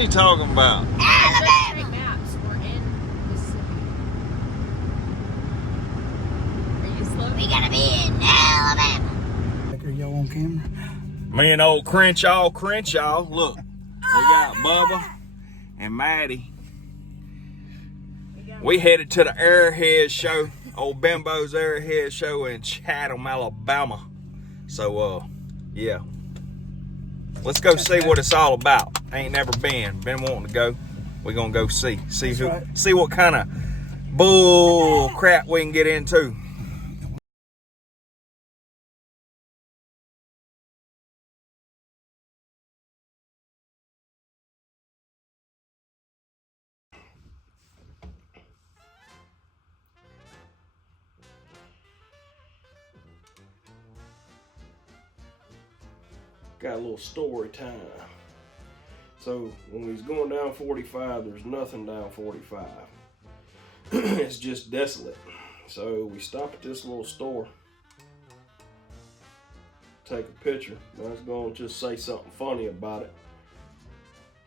he talking about? Alabama! Maps. We're in Mississippi. Are you slow? We gotta be in Alabama. Are y'all on camera? Me and old Crenshaw. Look, we got Bubba and Maddie. We headed to the Arrowhead show, old Bimbo's Arrowhead show in Chatom, Alabama. So, yeah. Let's go see what it's all about. Ain't never been wanting to go. We're gonna go see what kind of bull crap we can get into. Got a little story time. So when we was going down 45, there's nothing down 45. It's just desolate. So we stopped at this little store, take a picture. I was going to just say something funny about it.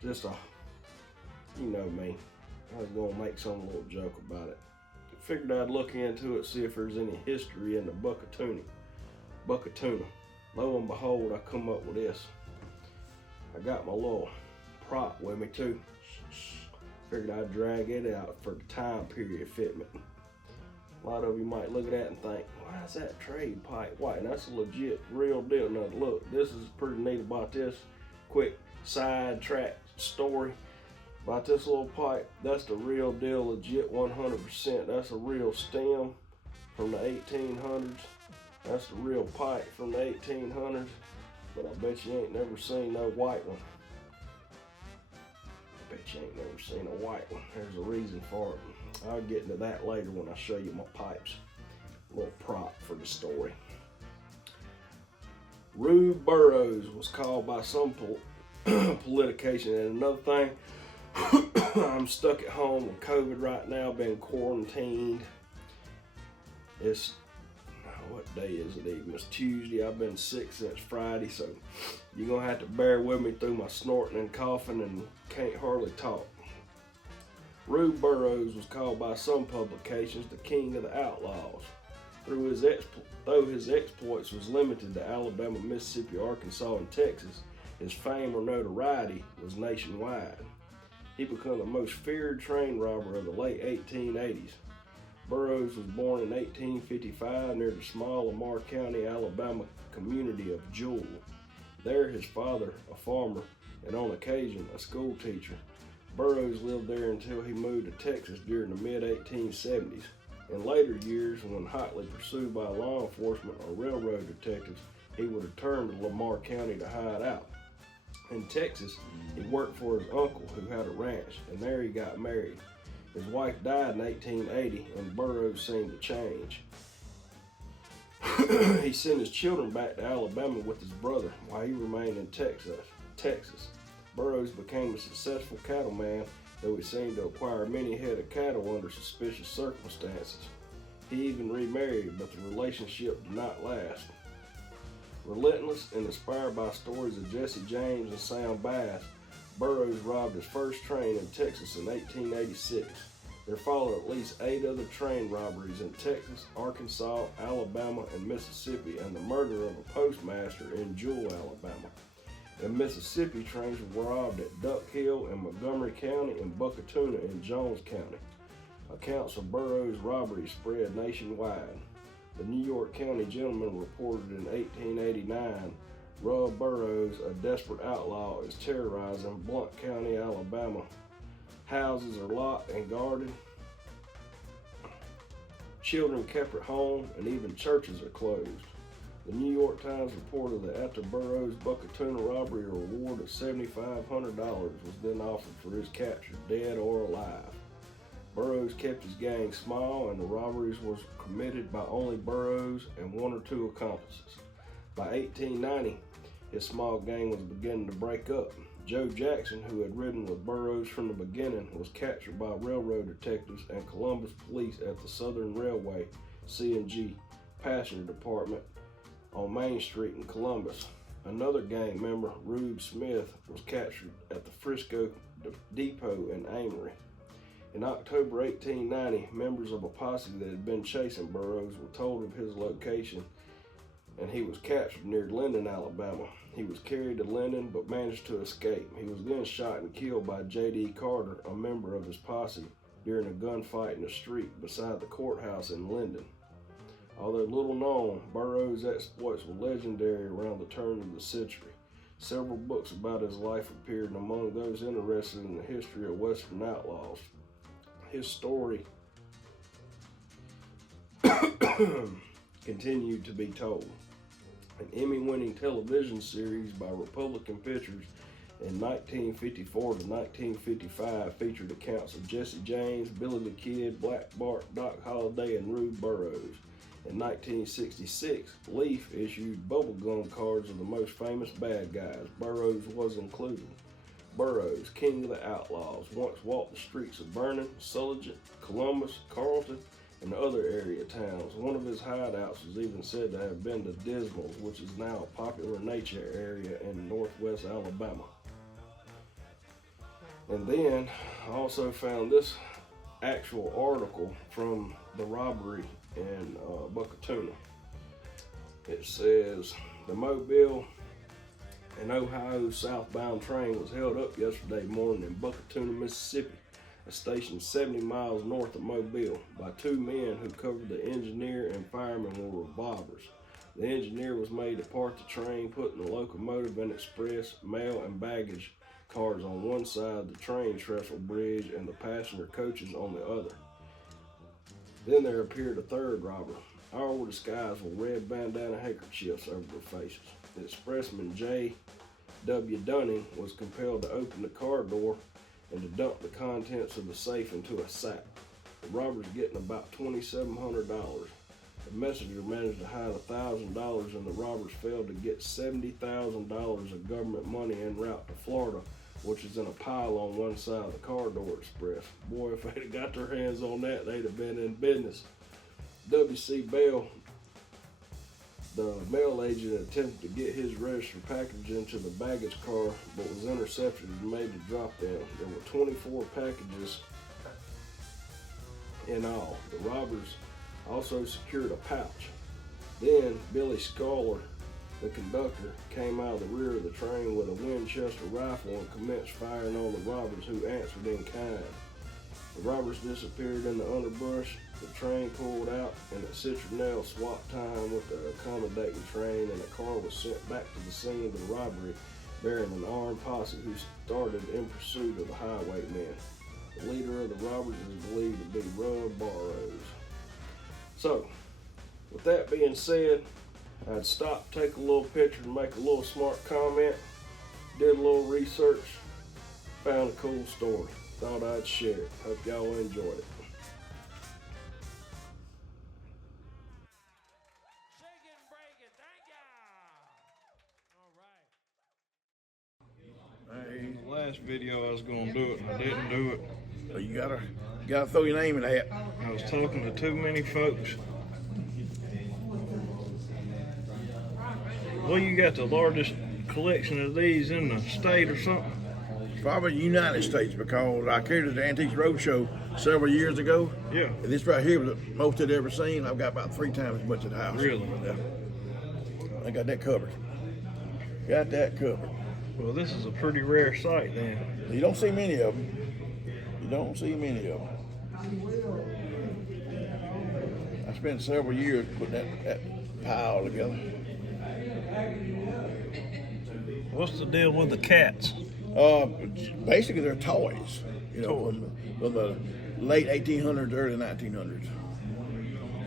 You know me. I was going to make some little joke about it. Figured I'd look into it, see if there's any history in the Buckatunna. Lo and behold, I come up with this. I got my little prop with me too. Figured I'd drag it out for the time period fitment. A lot of you might look at that and think, why is that trade pipe white? And that's a legit, real deal. Now look, this is pretty neat about this. Quick sidetrack story about this little pipe. That's the real deal, legit 100%. That's a real stem from the 1800s. That's the real pipe from the 1800s, but I bet you ain't never seen no white one. I bet you ain't never seen a white one. There's a reason for it. I'll get into that later when I show you my pipes. A little prop for the story. Rube Burrows was called by some politician. And another thing, I'm stuck at home with COVID right now, been quarantined. What day is it even? It's Tuesday. I've been sick since Friday, so you're gonna have to bear with me through my snorting and coughing and can't hardly talk. Rube Burrows was called by some publications the king of the outlaws. Though his exploits was limited to Alabama, Mississippi, Arkansas, and Texas, his fame or notoriety was nationwide. He became the most feared train robber of the late 1880s. Burrows was born in 1855 near the small Lamar County, Alabama community of Jewell. There, his father, a farmer, and on occasion a school teacher. Burrows lived there until he moved to Texas during the mid-1870s. In later years, when hotly pursued by law enforcement or railroad detectives, he would return to Lamar County to hide out. In Texas, he worked for his uncle who had a ranch, and there he got married. His wife died in 1880, and Burrows seemed to change. He sent his children back to Alabama with his brother while he remained in Texas. Burrows became a successful cattleman, though he seemed to acquire many head of cattle under suspicious circumstances. He even remarried, but the relationship did not last. Relentless and inspired by stories of Jesse James and Sam Bass, Burrows robbed his first train in Texas in 1886. There followed at least 8 other train robberies in Texas, Arkansas, Alabama, and Mississippi, and the murder of a postmaster in Jewell, Alabama. In Mississippi, trains were robbed at Duck Hill in Montgomery County and Buckatunna in Jones County. Accounts of Burrows' robberies spread nationwide. The New York County Gentleman reported in 1889, Rube Burrows, a desperate outlaw, is terrorizing Blount County, Alabama. Houses are locked and guarded. Children kept at home, and even churches are closed. The New York Times reported that after Burrows' Buckatunna robbery, a reward of $7,500 was then offered for his capture, dead or alive. Burrows kept his gang small, and the robberies were committed by only Burrows and 1 or 2 accomplices. By 1890, his small gang was beginning to break up. Joe Jackson, who had ridden with Burrows from the beginning, was captured by railroad detectives and Columbus police at the Southern Railway C&G Passenger Department on Main Street in Columbus. Another gang member, Rube Smith, was captured at the Frisco Depot in Amory. In October 1890, members of a posse that had been chasing Burrows were told of his location, and he was captured near Linden, Alabama. He was carried to Linden but managed to escape. He was then shot and killed by J.D. Carter, a member of his posse, during a gunfight in the street beside the courthouse in Linden. Although little known, Burrows' exploits were legendary around the turn of the century. Several books about his life appeared, and among those interested in the history of Western outlaws, his story continued to be told. An Emmy-winning television series by Republican Pictures in 1954 to 1955 featured accounts of Jesse James, Billy the Kid, Black Bart, Doc Holliday, and Rube Burrows. In 1966, Leaf issued bubblegum cards of the most famous bad guys. Burrows was included. Burrows, king of the outlaws, once walked the streets of Vernon, Sulligent, Columbus, Carlton, and other area towns. One of his hideouts is even said to have been to Dismal's, which is now a popular nature area in northwest Alabama. And then I also found this actual article from the robbery in Buckatunna. It says, the Mobile and Ohio southbound train was held up yesterday morning in Buckatunna, Mississippi, a station 70 miles north of Mobile, by two men who covered the engineer and fireman with revolvers. The engineer was made to part the train, putting the locomotive and express, mail, and baggage cars on one side of the train trestle bridge and the passenger coaches on the other. Then there appeared a third robber, all disguised with red bandana handkerchiefs over their faces. The expressman J. W. Dunning was compelled to open the car door and to dump the contents of the safe into a sack. The robbers getting about $2,700. The messenger managed to hide $1,000, and the robbers failed to get $70,000 of government money en route to Florida, which is in a pile on one side of the car door express. Boy, if they'd have got their hands on that, they'd have been in business. W.C. Bell, the mail agent, attempted to get his registered package into the baggage car, but was intercepted and made to drop them. There were 24 packages in all. The robbers also secured a pouch. Then Billy Scaller, the conductor, came out of the rear of the train with a Winchester rifle and commenced firing on the robbers, who answered in kind. The robbers disappeared in the underbrush. The train pulled out, and at Citronelle swapped time with the accommodating train, and a car was sent back to the scene of the robbery bearing an armed posse who started in pursuit of the highwaymen. The leader of the robbers is believed to be Rube Burrows. So, with that being said, I'd stop, take a little picture, and make a little smart comment. Did a little research, found a cool story. Thought I'd share it. Hope y'all enjoyed it. Shake it and break it. Thank ya. All right. In the last video I was going to do it, and I didn't do it. So you gotta throw your name in that. I was talking to too many folks. Well, you got the largest collection of these in the state or something? Probably United States, because I carried it to the Antiques Roadshow several years ago. Yeah. And this right here was the most I'd ever seen. I've got about 3 times as much at the house. Really? Yeah. I got that covered. Got that covered. Well, this is a pretty rare sight then. You don't see many of them. You don't see many of them. I spent several years putting that pile together. What's the deal with the cats? Basically, they're toys. You know, from the late 1800s, early 1900s.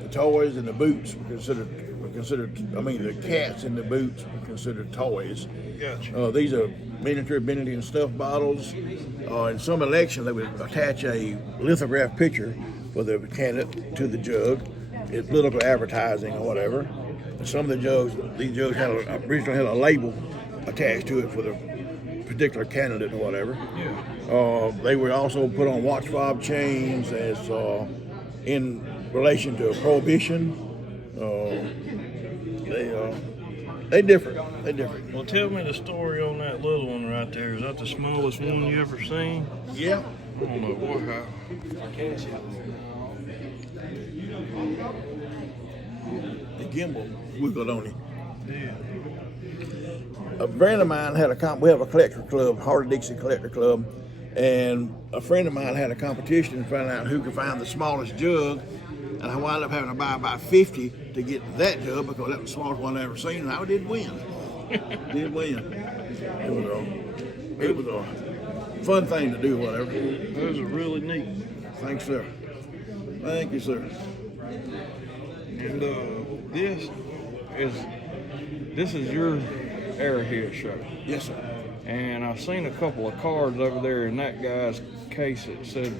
The toys and the boots were considered. I mean, the cats and the boots were considered toys. Gotcha. These are miniature Benedict and stuff bottles. In some elections, they would attach a lithograph picture for the candidate to the jug. It's political advertising or whatever. And some of the jugs, these jugs originally had a label attached to it for the particular candidate or whatever. Yeah. They were also put on watch fob chains as in relation to prohibition. They different. They different. Well, tell me the story on that little one right there. Is that the smallest one you ever seen? Yeah. I don't know what how. The gimbal wiggled on him. Yeah. A friend of mine had we have a collector club, Hardy-Dixie Collector Club, and a friend of mine had a competition to find out who could find the smallest jug, and I wound up having to buy about 50 to get that jug because that was the smallest one I ever seen, and I did win. Did win. It was a fun thing to do, whatever. Those are really neat. Thanks, sir. Thank you, sir. And this is your Arrowhead show. Yes, sir. And I've seen a couple of cards over there in that guy's case that said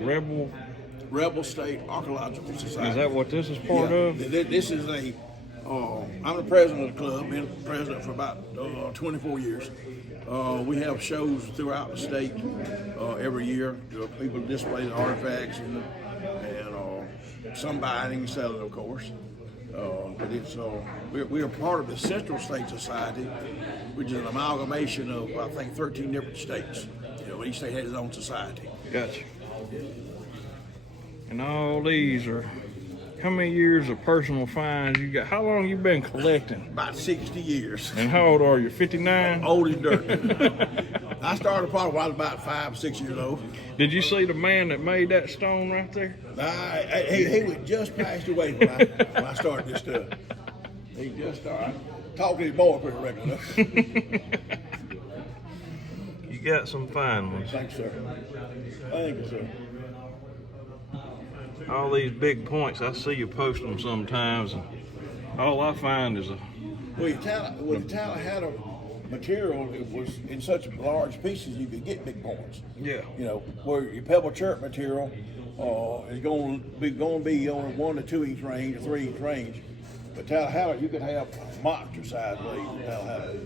Rebel State Archaeological Society. Is that what this is part of? This is I'm the president of the club, been president for about 24 years. We have shows throughout the state every year. People display the artifacts and some buying and selling, of course. But we are part of the Central State Society, which is an amalgamation of, I think, 13 different states. Each state has its own society. Gotcha. And all these are, how many years of personal finds you got? How long you been collecting? About 60 years. And how old are you, 59? Old as dirt. I started probably when I was about 5, 6 years old. Did you see the man that made that stone right there? He was just passed away when I started this stuff. He just started. Talking to his boy pretty regular. You got some fine ones. Thanks, sir. Thank you, sir. All these big points, I see you post them sometimes, and all I find is the Tallahatta material, it was in such large pieces you could get big points. Yeah. Where your pebble chert material is going to be on a 1 to 2 inch range, or 3 inch range. But Tallahatta, you could have monster size blades in Tallahatta.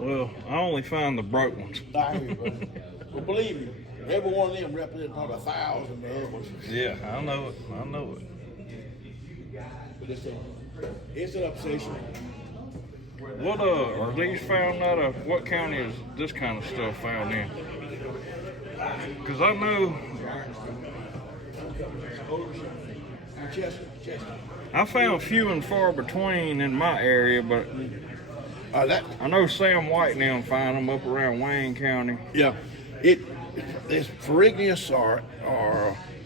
Well, I only find the broke ones. I hear you, buddy. Well, believe me, every one of them represents probably 1,000 other ones. Yeah, I know it. But it's an obsession. What are these found out of? What county is this kind of stuff found in? Because I know Chester. I found few and far between in my area, but I know Sam White and them find them up around Wayne County. Yeah, it's ferruginous or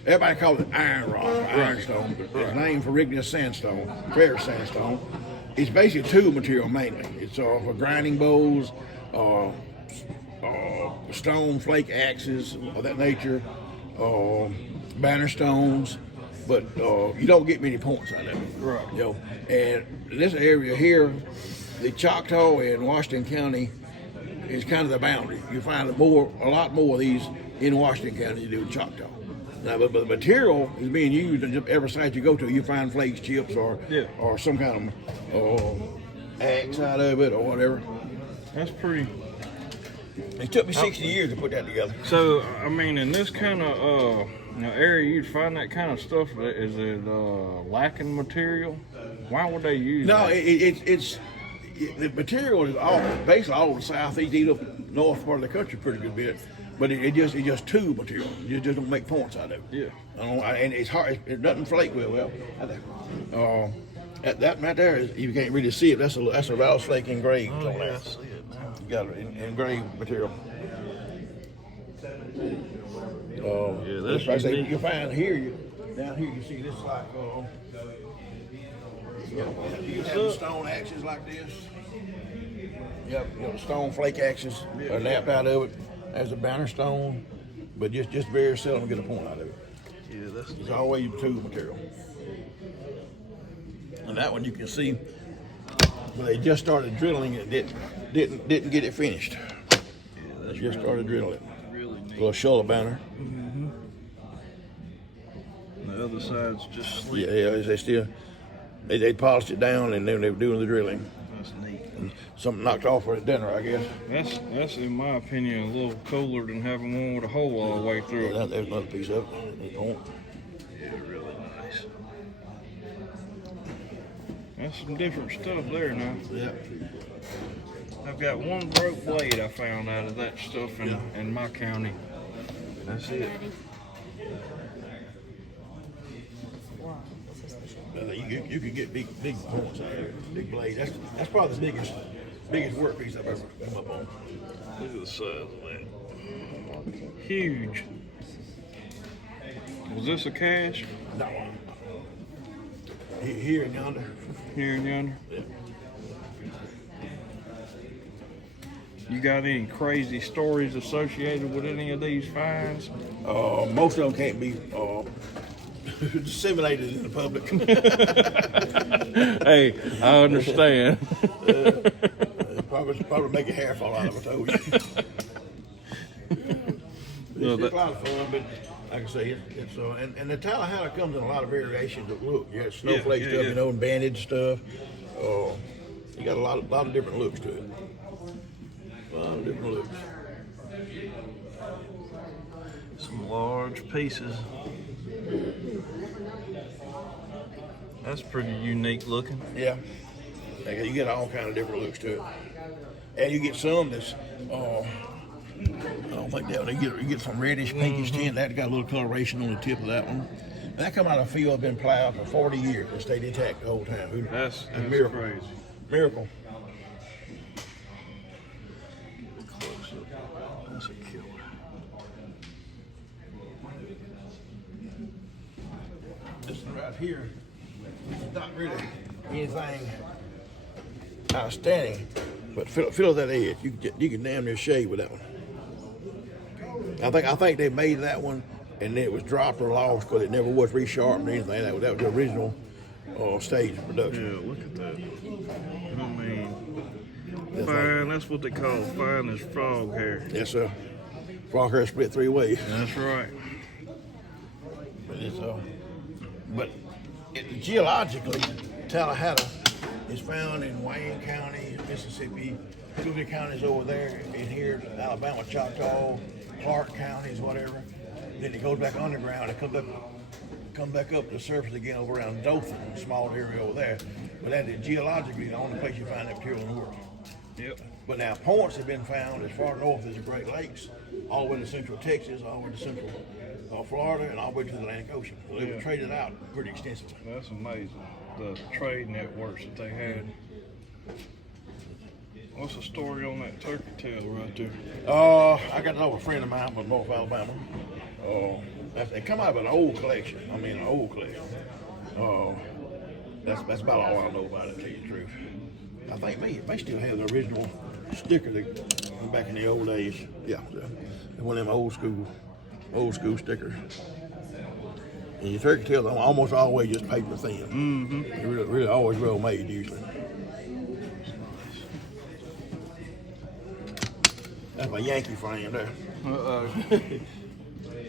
everybody calls it iron rock, ironstone, but it's named ferruginous sandstone, ferrous sandstone. It's basically tool material mainly. It's for grinding bowls, stone flake axes of that nature, banner stones, but you don't get many points out of it. Right. And this area here, the Chatom and Washington County is kind of the boundary. You find a lot more of these in Washington County than you do in Chatom. Now, but the material is being used in every site you go to. You find flakes, chips, or some kind of axe out of it or whatever. That's pretty. It took me 60 years to put that together. So, I mean, in this kind of area, you'd find that kind of stuff. Is it lacking material? Why would they use No, that? it's the material is basically all over the southeast, even up north part of the country, pretty good bit. But it's just tool material. You just don't make points out of it. Yeah. And it's hard. It doesn't flake well. That right there, you can't really see it. That's a rattlesnake engraved on there. I see it now. You got it engraved material. That's like I say, unique. you find here, down here you see this like you have stone axes like this. Yep, stone flake axes are lapped out of it as a banner stone, but just very seldom get a point out of it. Yeah, It's always tool material. And that one you can see, when they just started drilling it, didn't get it finished. They just started drilling it. really neat. Little shoulder banner. The other side's just sleek. Yeah, they still they polished it down and then they were doing the drilling. That's neat. And something knocked off for the dinner, I guess. That's in my opinion a little cooler than having one with a hole all the way through it. There's another piece of it. Yeah, really nice. That's some different stuff there now. Yeah. I've got one broke blade I found out of that stuff in my county. That's it. You could get big points out there, big blade. That's probably the biggest work piece I've ever come up on. Look at the size of that. Huge. Was this a cache? No. Here and yonder. Here and yonder? Yeah. You got any crazy stories associated with any of these finds? Most of them can't be disseminated in the public. Hey, I understand. Probably make your hair fall out if I told you. It's a lot of fun, but like I say, it's and the Tallahatta comes in a lot of variations of look. You got snowflake stuff, you know, and bandage stuff. You got a lot of different looks to it. A lot of different looks. Some large pieces. That's pretty unique looking. Yeah. You get all kind of different looks to it. And you get some that's, I don't think that one. You get some reddish, pinkish tint. That got a little coloration on the tip of that one. And that come out of a field been plowed for 40 years and stayed intact the whole time. That's a miracle. Crazy. Miracle. That's a killer. This one right here, it's not really anything outstanding, but feel that edge. You can damn near shave with that one. I think they made that one, and then it was dropped or lost because it never was resharpened or anything. That was the original stage of production. Yeah, look at that. I mean, fine. That's what they call fine as frog hair. Yes, sir. Frog hair split 3 ways. That's right. But geologically, Tallahatta is found in Wayne County, Mississippi, 2 big counties over there. In here, Alabama, Chatom, Clark counties, whatever. Then it goes back underground. It comes back up to the surface again over around Dothan, a small area over there. But that is geologically the only place you find that material in the world. Yep. But now points have been found as far north as the Great Lakes, all the way to central Texas, all the way to central Florida, and all the way to the Atlantic Ocean. So they were traded out pretty extensively. That's amazing. The trade networks that they had. What's the story on that turkey tail right there? I got to know a friend of mine from North Alabama. They come out of an old collection. I mean, an old collection. That's about all I know about it, to tell you the truth. I think it may still have the original sticker that back in the old days. Yeah, one of them old school stickers. And your turkey tails are almost always just paper thin. Mm-hmm. They're really always well made usually. That's my Yankee frame there.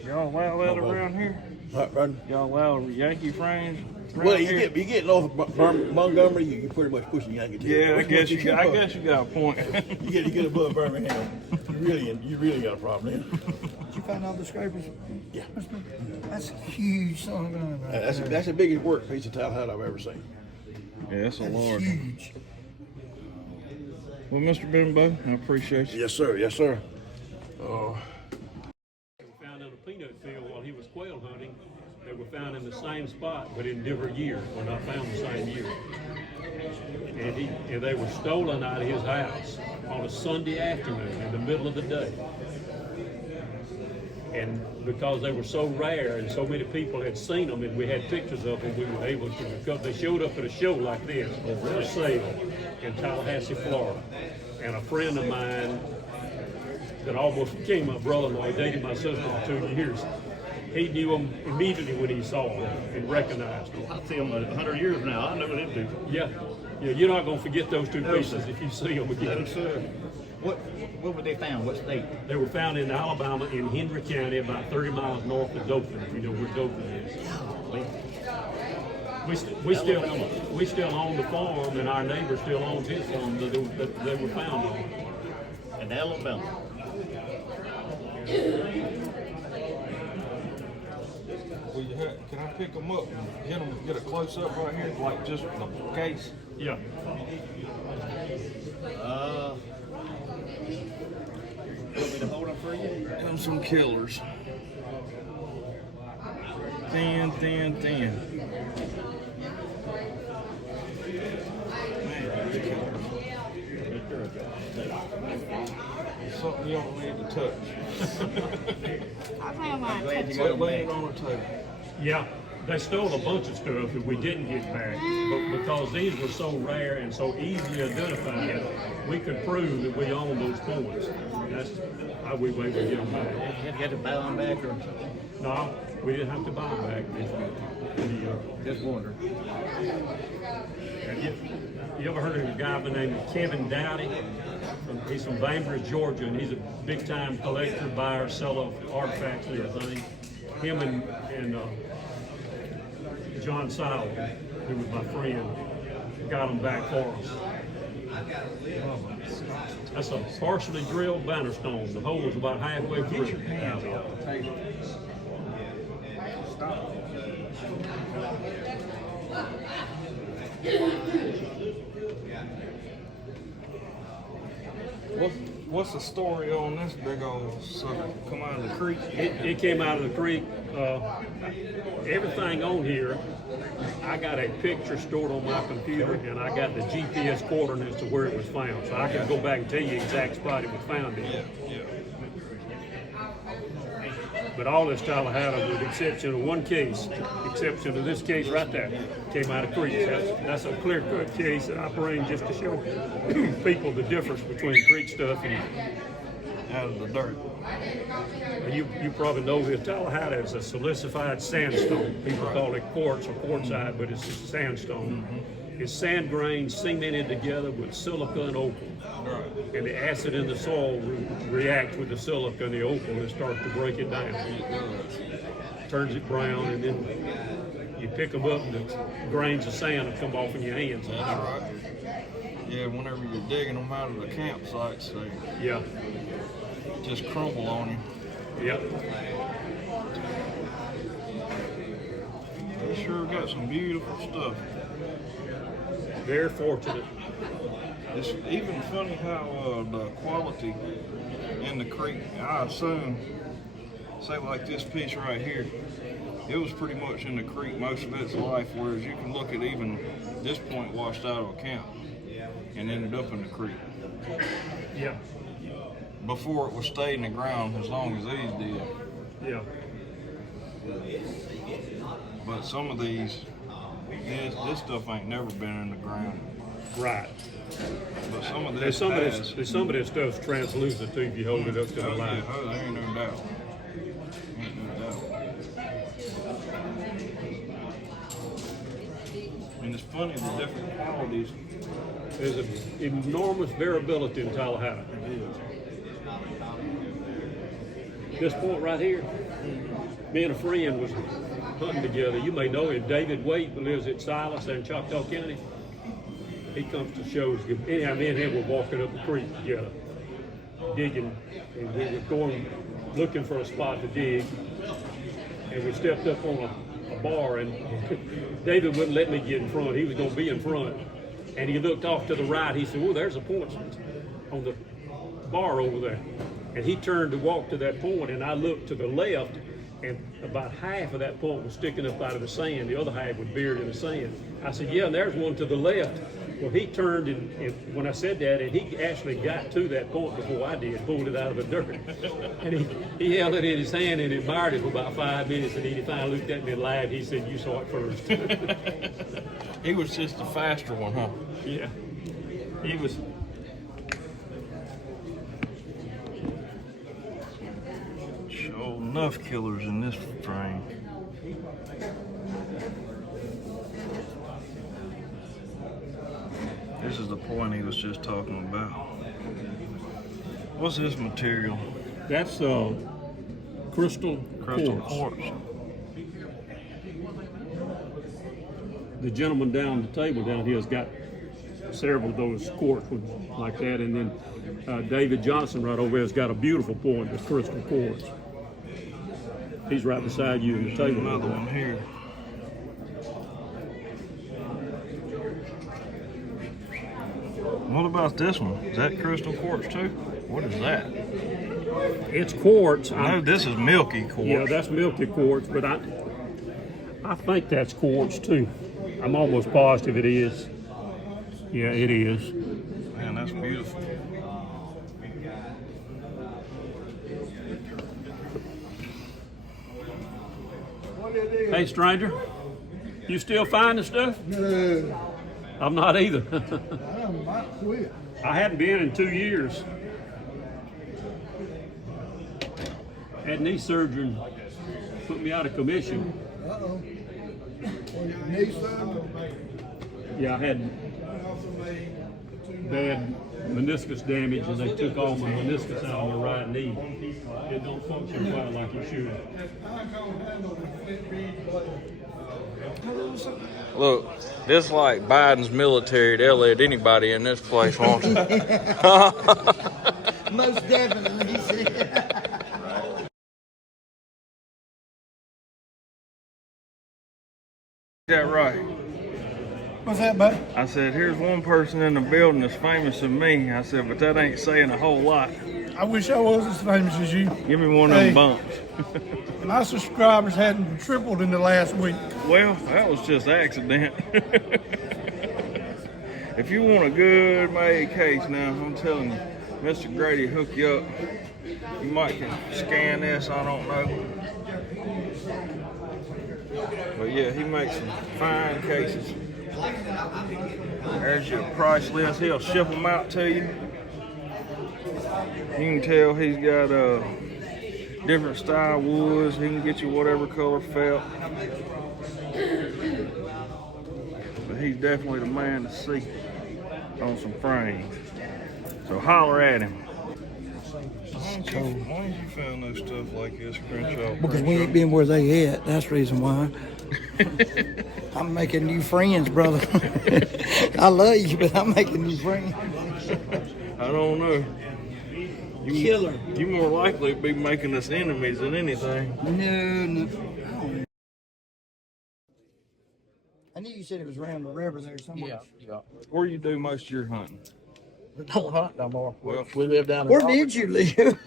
Y'all allow that around here? Pardon? Y'all allow Yankee frames? Well, you get north of Montgomery, you pretty much pushing Yankee tail. Yeah, I guess you got a point. you get above Birmingham, you really got a problem there. Did you find all the scrapers? Yeah. That's a huge son of a gun right there. That's the biggest work piece of Tallahatta I've ever seen. Yeah, that's a That's large one. huge. Well, Mr. Bimbo, I appreciate you. Yes, sir. Yes, sir. Found in a peanut field while he was quail hunting. They were found in the same spot, but in different years. Were not found the same year. And they were stolen out of his house on a Sunday afternoon in the middle of the day. And because they were so rare and so many people had seen them and we had pictures of them, we were able to recover. They showed up at a show like this for sale in Tallahassee, Florida. And a friend of mine that almost became my brother-in-law, he dated my sister for 2 years, he knew them immediately when he saw them and recognized them. I see them 100 years now. I know them too. Yeah, you're not going to forget those 2 pieces if you see them again. No, sir. What were they found? What state? They were found in Alabama, in Henry County, about 30 miles north of Dothan, if you know where Dothan is. We still own the farm, and our neighbor still owns his farm that they were found on. In Alabama. Can I pick them up and get a close up right here, like just the case? Yeah. You want me to hold them for you? Them some killers. Thin. Man, these killers. Something you don't need to touch. I found mine. Glad you Quit got them laying back. on the table. Yeah, they stole a bunch of stuff that we didn't get back, but because these were so rare and so easily identified, we could prove that we own those coins. That's how we were able to get them back. You had to buy them back or No, we didn't have to buy them back. just wonder? You ever heard of a guy by the name of Kevin Dowdy? He's from Bainbridge, Georgia, and he's a big-time collector, buyer, seller of artifacts and everything. Him and John Sowell, who was my friend, got them back for us. That's a partially drilled banner stone. The hole was about halfway through. What's the story on this big old sucker? Come out of the creek? It came out of the creek. Everything on here, I got a picture stored on my computer, and I got the GPS coordinates to where it was found. So I can go back and tell you exact spot it was found in. Yeah. But all this Tallahatta, with the exception of one case, exception of this case right there, came out of creeks. That's a clear-cut case that I bring just to show people the difference between creek stuff and Out of the dirt. you probably know that Tallahatta is a silicified sandstone. People call it quartz or quartzite, but it's sandstone. It's sand grains cemented together with silica and opal. Right. And the acid in the soil reacts with the silica and the opal and starts to break it down. Turns it brown, and then you pick them up and the grains of sand will come off in your hands. That's right. Yeah, whenever you're digging them out of the campsites, they Yeah, just crumble on you. yeah. You sure got some beautiful stuff. Very fortunate. It's even funny how the quality in the creek, I assume, say like this piece right here, it was pretty much in the creek most of its life, whereas you can look at even this point washed out of account and ended up in the creek. Yeah, Before it was stayed in the ground as long as these did. yeah. But some of these, this stuff ain't never been in the ground. Right. But some of There's this some of has. this stuff's translucent too if you hold it up to the Oh, yeah, light. oh, there ain't no doubt. Ain't no doubt. And it's funny the different qualities. There's an enormous variability in Tallahatta. This point right here, me and a friend was hunting together. You may know him, David Waite, who lives at Silas there in Choctaw County. He comes to shows. Anyhow, me and him were walking up the creek together, digging, and we were going, looking for a spot to dig. And we stepped up on a bar, and David wouldn't let me get in front. He was going to be in front. And he looked off to the right. He said, "Oh, there's a point on the bar over there." And he turned to walk to that point, and I looked to the left, and about half of that point was sticking up out of the sand. The other half was buried in the sand. I said, "Yeah, and there's one to the left." Well, he turned, and when I said that, and he actually got to that point before I did, pulled it out of the dirt. And he held it in his hand and admired it for about 5 minutes, and he finally looked at me and laughed. He said, "You saw it first." He was just the faster one, huh? Yeah, he was. Sure enough killers in this frame. This is the point he was just talking about. What's this material? That's crystal Quartz. The gentleman down the table down here has got several of those quartz ones like that, and then David Johnson right over there has got a beautiful point with crystal quartz. He's right beside you in the table. Another one here. about this one? Is that crystal quartz too? What is that? It's quartz. I know this is milky quartz. Yeah, that's milky quartz, but I think that's quartz too. I'm almost positive it is. Yeah, it is. Man, that's beautiful. Hey, stranger, you still finding stuff? No, I'm not either. I might quit. I hadn't been in 2 years. Had knee surgery, put me out of commission. Uh-oh. Well, your knee son? Yeah, I had bad meniscus damage, and they took all my meniscus out of my right knee. It don't function quite like it should. Look, this is like Biden's military. They'll let anybody in this place, won't they? Most definitely, he said. Is that right? What's that, bud? I said, here's one person in the building that's famous than me. I said, but that ain't saying a whole lot. I wish I was as famous as you. Give me one of them bumps. My subscribers hadn't tripled in the last week. Well, that was just accident. If you want a good made case now, I'm telling you, Mr. Grady will hook you up. You might can scan this, I don't know. But yeah, he makes some fine cases. There's your price list. He'll ship them out to you. You can tell he's got different style woods. He can get you whatever color felt. But he's definitely the man to see on some frames. So holler at him. Why don't you found no stuff like this, Crenshaw? Because we ain't been where they at. That's the reason why. I'm making new friends, brother. I love you, but I'm making new friends. I don't know. Killer. You more likely to be making us enemies than anything. No. I knew you said it was around the river there somewhere. Yeah. Where you do most of your hunting? We don't hunt no more. Well, We live down in Where Roberts. did you live?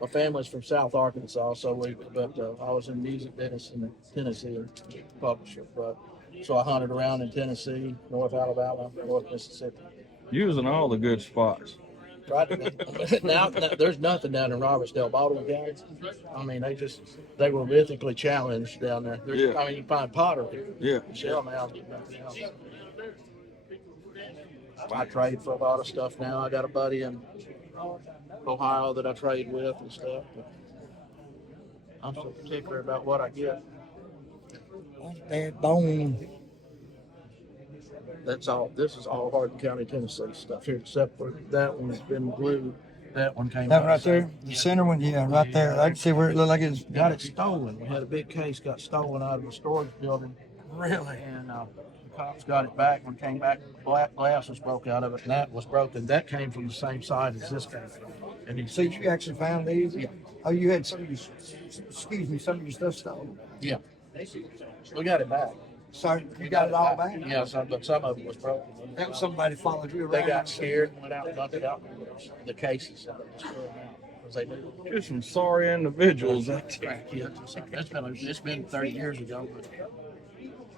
My family's from South Arkansas, so I was in music business in Tennessee, publisher. So I hunted around in Tennessee, North Alabama, North Mississippi. using all the good spots. Right now, there's nothing down in Robertsdale, Baldwin County. I mean, they were lithically challenged down there. Yeah. I mean, you can find pottery, Yeah. shell mounds, but nothing else. I trade for a lot of stuff now. I got a buddy in Ohio that I trade with and stuff. But I'm so particular about what I get. Bad bone. That's all. This is all Hardin County, Tennessee stuff here, except for that one's been glued. That one came That out. right there? The center one? Yeah, right there. I can see where it looked like it's... Got it stolen. We had a big case got stolen out of the storage building. Really? And the cops got it back. When it came back, black glass was broke out of it, and that was broken. That came from the same side as this came from. And So you actually found these? Yeah. Oh, you had some of your, some of your stuff stolen. yeah, we got it back. So you got it all back? Yeah, but some of it was broken. That was somebody followed you around. They got scared and went out and dumped it out. The cases of it, just threw them out, 'cause they knew. Just some sorry individuals out there. Yeah, it's been 30 years ago, but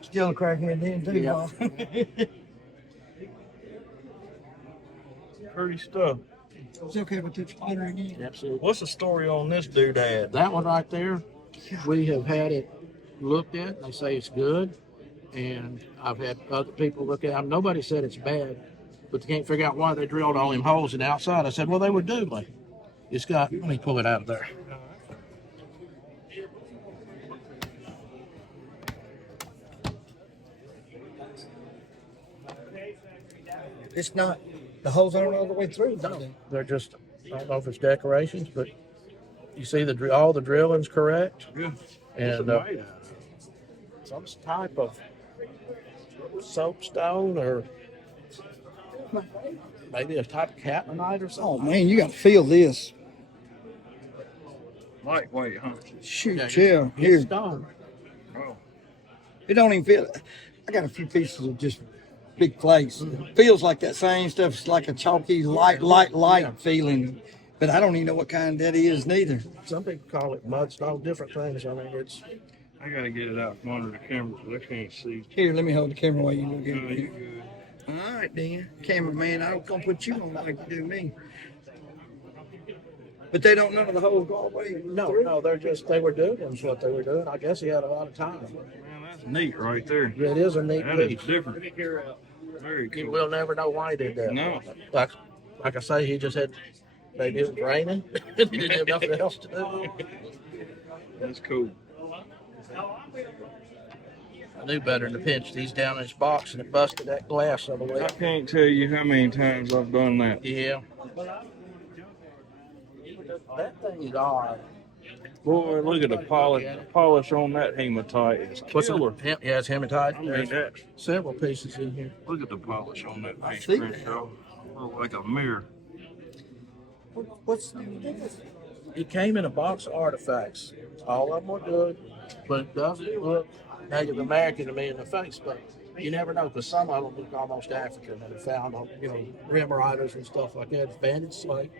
Still a crackhead then too, Yeah. huh? Pretty stuff. It's okay with the spider again. absolutely. What's the story on this doodad? That one right there, we have had it looked at, and they say it's good. And I've had other people look at it. Nobody said it's bad, but they can't figure out why they drilled all them holes in the outside. I said, well, they were doubly. It's got, let me pull it out of there. It's not, the holes aren't all the way through, No, are they? they're just, I don't know if it's decorations, but you see all the drilling's correct. Yeah. And some type of soapstone or maybe a type of catmanite or Oh something. man, you got to feel this. Lightweight, huh? Shoot, it's here. stone. Oh. It don't even feel. I got a few pieces of just big place. It feels like that same stuff. It's like a chalky, light feeling. But I don't even know what kind that is neither. Some people call it mudstone, different things. I mean, it's I gotta get it out from under the camera because I can't see. Here, let me hold the camera while you look No, at you it. good. All right, then. Cameraman, I don't gonna put you on like you do me. But they don't know the whole go away. no, they were doing what they were doing. I guess he had a lot of time. Man, that's neat right there. It is a neat That is piece. different. Very You cool. will never know why he did that. No. Like I say, he just had maybe it was raining. He didn't have nothing else to do. That's cool. I knew better than to pinch these down in his box and it busted that glass on the way. I can't tell you how many times I've done that. Yeah. That thing is odd. Boy, look at the polish on that hematite. It's killer. Yeah, it's hematite. I mean, There's that, several pieces in here. look at the polish on that paint see print, y'all. Look like a mirror. What's It came in a box of artifacts. All of them were good, but it doesn't look Native American to me in the face. But you never know, because some of them look almost African, and found rim riders and stuff like that. It's banded slate.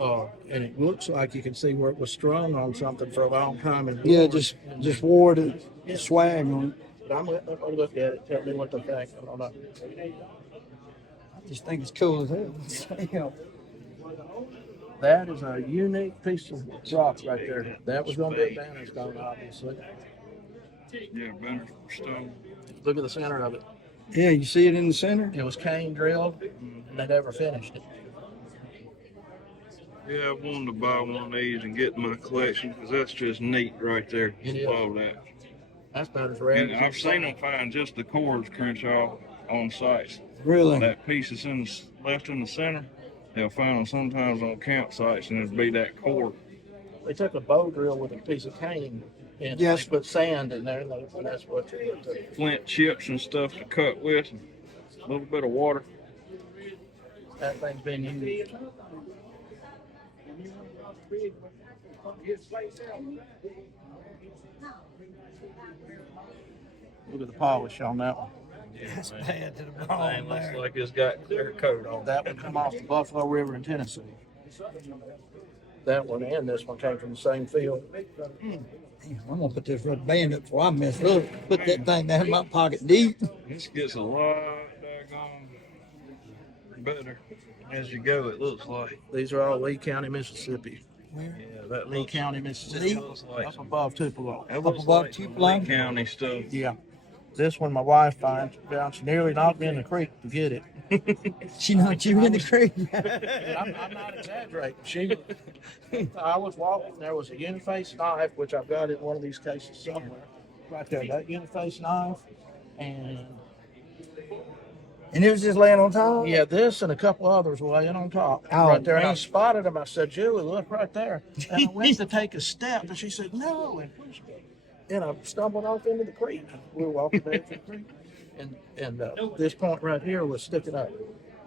And it looks like you can see where it was strung on something for a long time. And yeah, just wore the swag on it. But I'm letting them look at it. Tell me what they think. I don't know. I just think it's cool as hell. That is a unique piece of rock right there. That was going to be a banner stone, obviously. Yeah, better for stone. Look at the center of it. Yeah, you see it in the center? It was cane drilled, and they never finished it. Yeah, I wanted to buy one of these and get in my collection because that's just neat right there. It is. All that. That's about as rare And as I've seen them find just the cores, Crenshaw, on sites. Really? That piece that's left in the center, they'll find them sometimes on campsites, and it'll be that core. They took a bow drill with a piece of cane, and Yes. they put sand in there, and that's what Flint chips and stuff to cut with, and a little bit of water. that thing's been used. Look at the polish on that one. That's bad to the Thing bone looks there. like it's got clear coat on. That one come off the Buffalo River in Tennessee. That one and this one came from the same field. Damn, I'm gonna put this rubber band up before I mess up. Put that thing down in my pocket deep. This gets a lot daggone better as you go, it looks like. These are all Lee County, Mississippi. Yeah, that Lee looks, County, Mississippi. looks like, Up above Tupelo. that looks above like Tupelo? Lee County stuff. Yeah. This one my wife finds down. She nearly knocked me in the creek to get it. She knocked you in the creek. And I'm not exaggerating. I was walking. There was a uniface knife, which I've got in one of these cases somewhere. Right there, that uniface knife. And And it was just laying on top? yeah, this and a couple others were laying on top. Oh, right there. And I man. spotted them. I said, Julie, look right there. And I went to take a step, and she said, no, and pushed me. And I stumbled off into the creek. We were walking back to the creek. And this point right here was sticking up,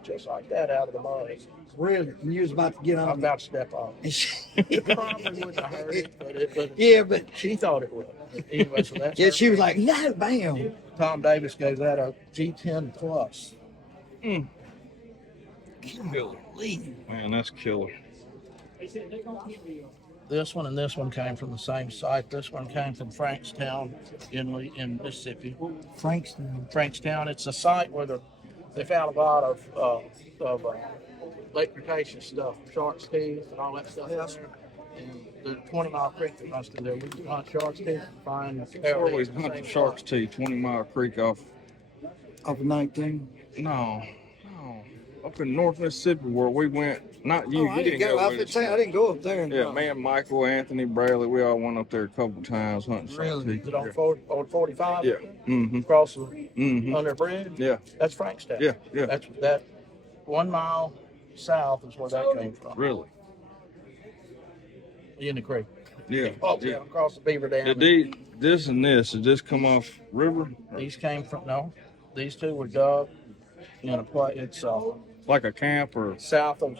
just like that, out of the mud. Really? And you was about to get I'm on. about to step off. It probably wouldn't have hurt it, but Yeah, but she thought it would. Anyway, so that's yeah, her she was piece. like, no, bam. Tom Davis gave that a G10 plus. Killer. Man, that's killer. This one and this one came from the same site. This one came from Frankstown in Mississippi. Frankston. Frankstown, it's a site where they found a lot of lake cretaceous stuff, shark's teeth and all that stuff in there. And the 20 Mile Creek that runs through there, we can hunt shark's teeth and find Always hunt the Shark's Teeth, 20 Mile Creek off. Off of 19. No. Up in North Mississippi where we went. Not you. Oh, I You didn't go. I with was us. saying I didn't go up there. Yeah, me and Michael, Anthony, Bradley, we all went up there a couple times hunting Shark's Really? Teeth. Is it on 45? Yeah. Mm-hmm. Across the Mm-hmm. under bridge? Yeah. That's Frankstown. Yeah. Yeah. That's that 1 mile south is where that came from. Really? In the creek. Yeah. Oh, Yeah. across the Beaver Dam. Did this and this, did this come off river? These came from these two were dug in a place. It's Like a camp or? south of.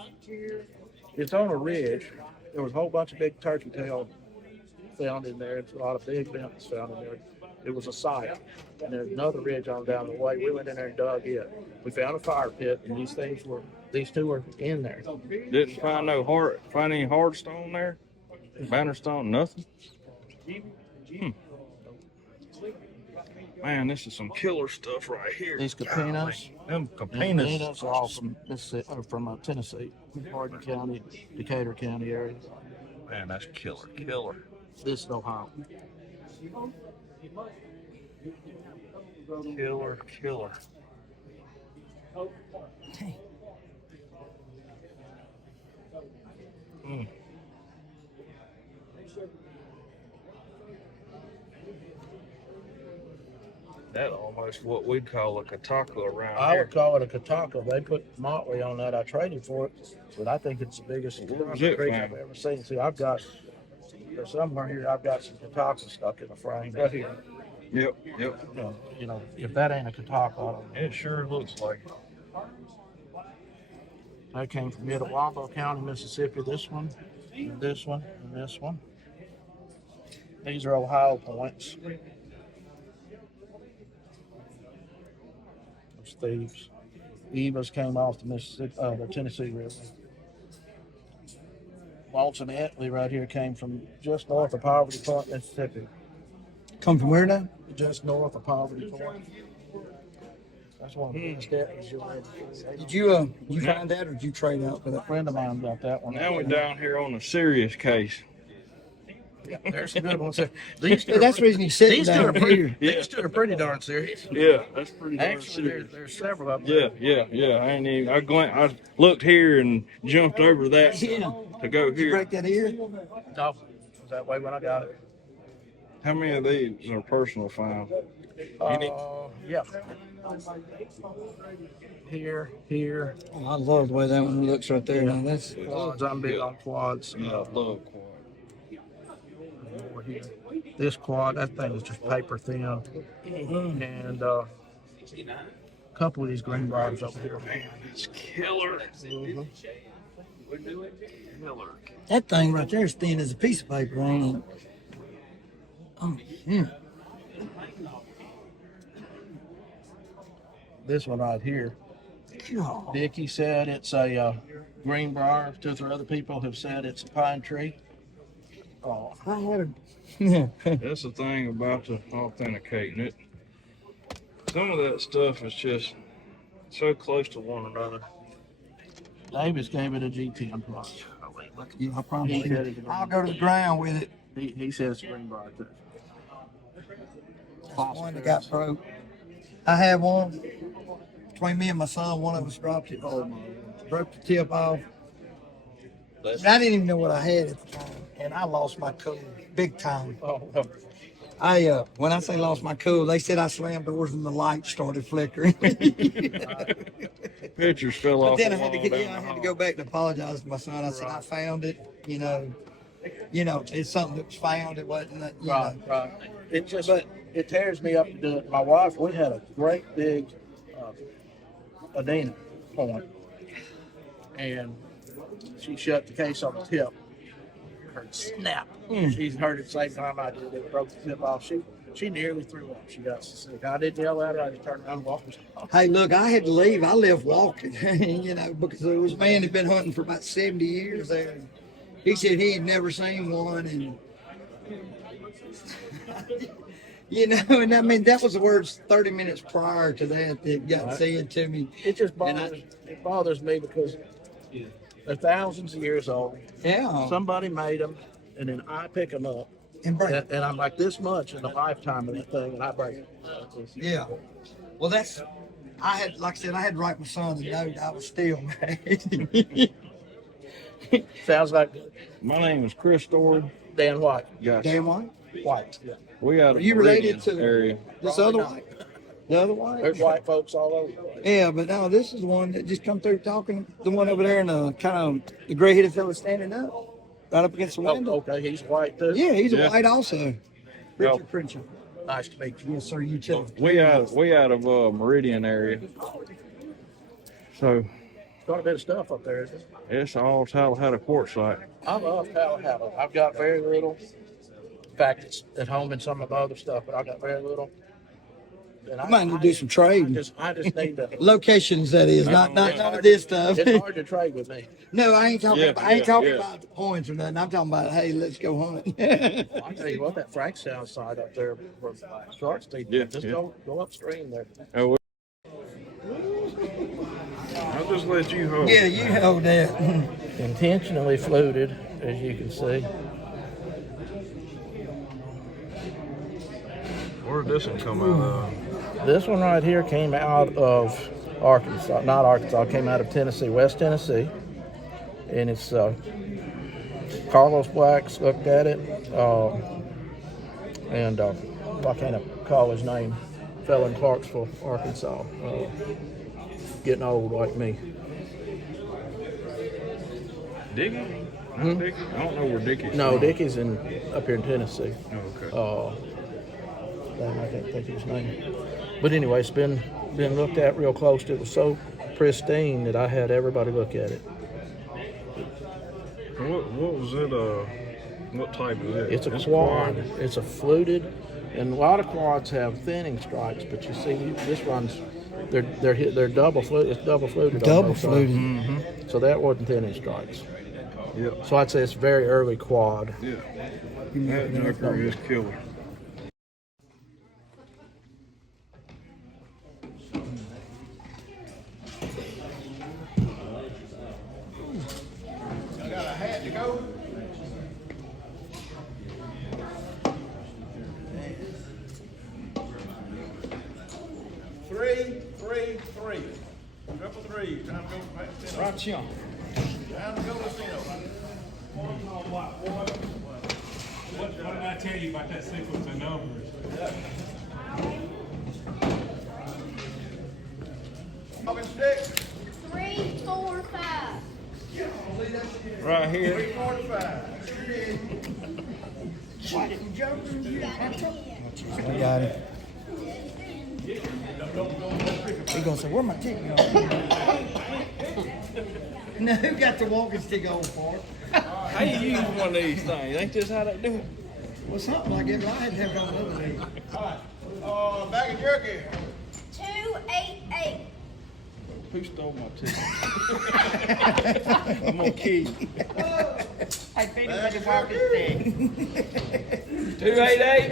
It's on a ridge. There was a whole bunch of big turkey tail found in there. It's a lot of big dents found in there. It was a site. And there's another ridge on down the way. We went in there and dug it. We found a fire pit, and these two were in there. Didn't find any hard stone there? Banner stone, nothing? Man, this is some killer stuff right here. These capinas. Them Capinas capinas. are all from Mississippi, or from Tennessee, Hardin County, Decatur County area. Man, that's killer, killer. This is Ohio. Killer, killer. That almost what we'd call a kataka around I here. would call it a kataka. They put motley on that. I traded for it, but I think it's the biggest What was kataka it, creek man? I've ever seen. See, there's somewhere here, I've got some katakas stuck in the frame right here. Yep, yep. You know, if that ain't a kataka, I don't know. It sure looks like it. They came from Itawamba County, Mississippi. This one, and this one, and this one. These are Ohio points. Those thieves. Evas came off the Mississippi, the Tennessee River. Waltz and Etley right here came from just north of Poverty Point, Mississippi. Come from where now? Just north of Poverty Point. That's one of the best Etleys you'll ever see. Did you find that, or did you trade out for A that? friend of mine got that one. Now we're down here on a serious case. Yeah, there's some good ones there. These two That's the reason he's sitting these two down are pretty, here. these two are pretty darn serious. Yeah, that's pretty darn Actually, serious. there's several of Yeah, them. yeah. I ain't even. I looked here and jumped over that Yeah. to go Did you here. break that ear? No, it was that way when I got it. How many of these are personal found? Yeah. Here. Oh, I love the way that one looks right there. Now that's Quads. I'm big on quads. I love quad. Over here. This quad, that thing is just paper thin. And a couple of these green bars over here. It's killer. that thing right there is thin as a piece of paper, ain't it? Oh yeah. This one right here. God. Dickie said it's a greenbrier. 2 or 3 other people have said it's a pine tree. Oh, I had a yeah. That's the thing about the authenticating it. Some of that stuff is just so close to one another. Davis gave it a G10 plus. Yeah, I promise He you. said it. I'll go to the ground with it. He said it's a greenbrier too. One that got broke. I had one. Between me and my son, one of us dropped it. Broke the tip off. And I didn't even know what I had at the time. And I lost my cool big time. Oh, When I say lost my cool, they said I slammed doors and the light started flickering. Pictures fell But off. then the I had to wall get, down I the had to hall. go back and apologize to my son. I said I found it. You know, it's something that was found. It wasn't. You know. right. It just, it tears me up to do it. My wife, we had a great big Adena point, and she shut the case on the tip. Heard snap. She heard it the same time I did. It broke the tip off. She nearly threw up. She got sick. I didn't yell at her. I just turned around and walked. Hey, look, I had to leave. I left walking, you know, because there was a man that had been hunting for about 70 years there. He said he had never seen one, and you know, and I mean that was the words 30 minutes prior to that got said to me. It just bothers me because they're thousands of years old. Yeah, Somebody made them, and then I pick them up, and break. and I'm like this much in the lifetime of that thing, and I break it. Yeah. Well, I had, like I said, I had to write my son a note. I was still mad. Sounds like My name is Chris Story. Dan White. Gosh, Damn white. White. Yeah. we out Are of you related Meridian to area. this other white? The other white? There's white folks all over the place. Yeah, but no, this is the one that just come through talking. The one over there in the kind of the gray-headed fellow standing up, right up against the Oh, window. okay, he's white too. Yeah, he's Yeah. a white also. Richard Pritchard. Nice to meet you. Yes, sir. You too. We out of Meridian area. So Quite a bit of stuff up there, isn't it? it's all Tallahatta quartzite. I love Tallahatta. I've got very little fact, it's at home in some of the other stuff, but I got very little. And I might need to do some trading. I just need to. Locations, that is, not of this stuff. It's hard to trade with me. No, I ain't talking. Yeah, about, I ain't talking yeah. about the points or nothing. I'm talking about, hey, let's go hunt. I'll tell you what, that Frankstown side up there for sharks, just go upstream there. I'll just let you hold. Yeah, you hold that. Intentionally fluted, as you can see. Where did this one come out of? This one right here came out of Arkansas, not Arkansas, came out of Tennessee, West Tennessee. And it's Carlos Blacks looked at it, and I can't call his name, fell in Clarksville, Arkansas, getting old like me. Dickie? Dickie? I don't know where Dickie's No, from. Dickie's up here in Tennessee. Oh, okay. I can't think of his name. But anyway, it's been looked at real close. It was so pristine that I had everybody look at it. What was it? What type is it? It's a quad. It's a fluted, and a lot of quads have thinning strikes. But you see, this one's they're double fluted. It's double fluted. Double fluted. So that wasn't thinning strikes. Yep. So I'd say it's very early quad. Yeah. That joker is killer. Got a hat to go? Three. Triple three. Time to go back to Casino. Right, Sean. Time to go to Casino. What did I tell you about that sequence of numbers? Talking stick. 3, 4, 5. Right here. 345. I got it. He gonna say, where my ticket going? No, who got the walking stick on for it? How you use one of these things? Ain't this how they do it? Well, something like it. I had to have it on another day. Bag of jerky. 288. Who stole my ticket? I'm gonna key. I paid him for the walking stick. 288.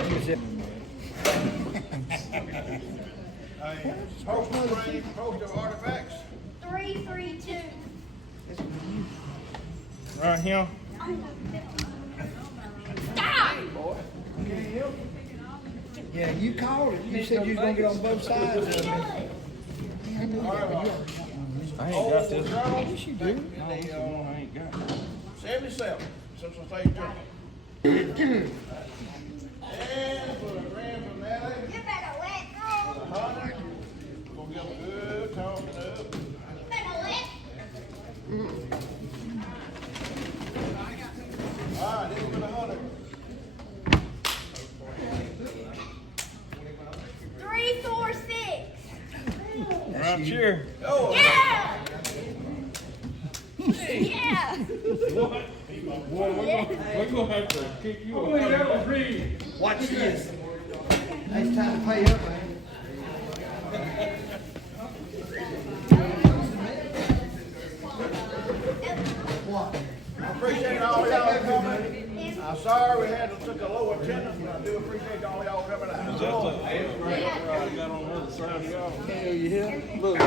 Post of artifacts. 332. Right here. Stop! Yeah, you called it. You said you was gonna get on both sides of it. I ain't got this. Yes, you do. No, this is one I ain't got. 77. Central State Journal. And for the grand finale, You better let go. 100. Gonna give a good talking up. You better let. All right, this is for the 100. 3, 4, 6. Right here. Oh, Yeah! Yeah! We're gonna have to kick you off. Watch this. It's time to pay up, man. What? I appreciate all y'all coming. I'm sorry we had to took a low attendance, but I do appreciate all y'all coming out. Is that the I got on the other side of y'all? Hell yeah. Look.